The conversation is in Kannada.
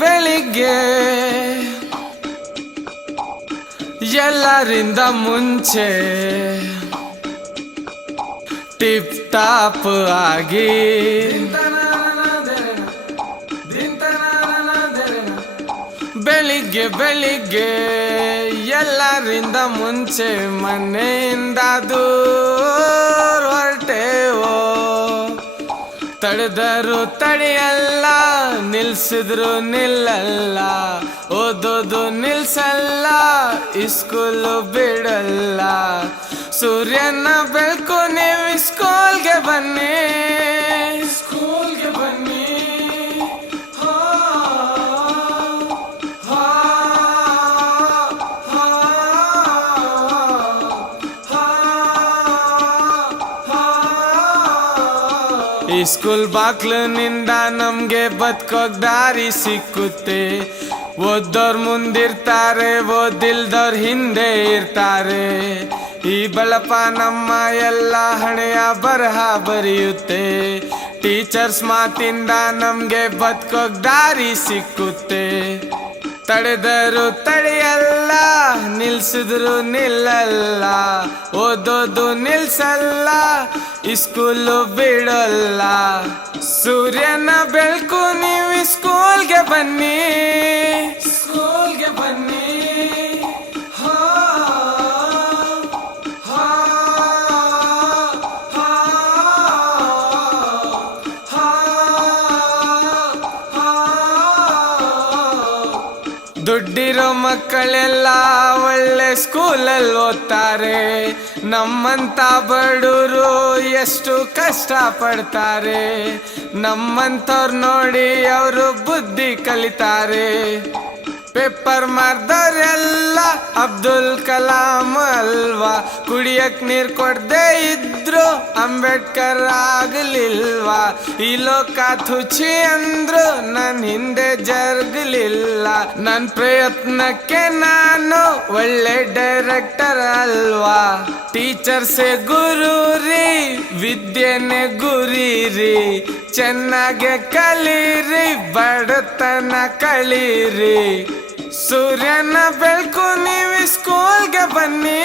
ಬೆಳಿಗ್ಗೆ ಎಲ್ಲರಿಂದ ಮುಂಚೆ ಟಿಪ್ ಟಾಪ್ ಆಗಿ ಬೆಳಿಗ್ಗೆ ಎಲ್ಲರಿಂದ ಮುಂಚೆ ಮನೆಯಿಂದ ದೂರ ಹೊರಟೇವೋ. ತಡೆದರು ತಡೆಯಲ್ಲ, ನಿಲ್ಸಿದ್ರು ನಿಲ್ಲಲ್ಲ, ಓದೋದು ನಿಲ್ಸಲ್ಲ, ಸ್ಕೂಲು ಬಿಡಲ್ಲ. ಸೂರ್ಯನ ಬೆಳಕು ನೀವು ಸ್ಕೂಲ್ಗೆ ಬನ್ನಿ, ಸ್ಕೂಲ್ಗೆ ಬನ್ನಿ. ಈ ಸ್ಕೂಲ್ ಬಾಕ್ಲಿನಿಂದ ನಮ್ಗೆ ಬದುಕೋಕ್ ದಾರಿ ಸಿಕ್ಕುತ್ತೆ. ಓದೋರ್ ಮುಂದಿರ್ತಾರೆ, ಓದಿಲ್ದವ್ರ ಹಿಂದೆ ಇರ್ತಾರೆ. ಈ ಬಳಪ ನಮ್ಮ ಎಲ್ಲ ಹಣೆಯ ಬರಹ ಬರೆಯುತ್ತೆ. ಟೀಚರ್ಸ್ ಮಾತಿಂದ ನಮ್ಗೆ ಬದುಕೋಕ್ ದಾರಿ ಸಿಕ್ಕುತ್ತೆ. ತಡೆದರು ತಡೆಯಲ್ಲ, ನಿಲ್ಸಿದ್ರು ನಿಲ್ಲಲ್ಲ, ಓದೋದು ನಿಲ್ಸಲ್ಲ, ಸ್ಕೂಲು ಬಿಡಲ್ಲ. ಸೂರ್ಯನ ಬೆಳಕು ನೀವು ಸ್ಕೂಲ್ಗೆ ಬನ್ನಿ, ಸ್ಕೂಲ್ಗೆ ಬನ್ನಿ. ದುಡ್ಡಿರೋ ಮಕ್ಕಳೆಲ್ಲ ಒಳ್ಳೆ ಸ್ಕೂಲಲ್ಲಿ ಓದ್ತಾರೆ. ನಮ್ಮಂತ ಬಡವರು ಎಷ್ಟು ಕಷ್ಟ ಪಡ್ತಾರೆ. ನಮ್ಮಂಥವ್ರು ನೋಡಿ ಅವರು ಬುದ್ಧಿ ಕಲಿತಾರೆ. ಪೇಪರ್ ಮಾರ್ದವ್ರೆಲ್ಲ ಅಬ್ದುಲ್ ಕಲಾಂ ಅಲ್ವಾ. ಕುಡಿಯಕ್ ನೀರ್ ಕೊಡದೆ ಇದ್ರು ಅಂಬೇಡ್ಕರ್ ಆಗಲಿಲ್ವಾ. ಈ ಲೋಕ ತುಚಿ ಅಂದ್ರು ನನ್ ಹಿಂದೆ ಜರ್ಗಲಿಲ್ಲ. ನನ್ ಪ್ರಯತ್ನಕ್ಕೆ ನಾನು ಒಳ್ಳೆ ಡೈರೆಕ್ಟರ್ ಅಲ್ವಾ. ಟೀಚರ್ಸೇ ಗುರು ರೀ, ವಿದ್ಯೆನೆ ಗುರಿ ರೀ. ಚೆನ್ನಾಗೆ ಕಲೀರಿ, ಬಡತನ ಕಳೀರಿ. ಸೂರ್ಯನ ಬೆಳಕು ನೀವು ಸ್ಕೂಲ್ಗೆ ಬನ್ನಿ.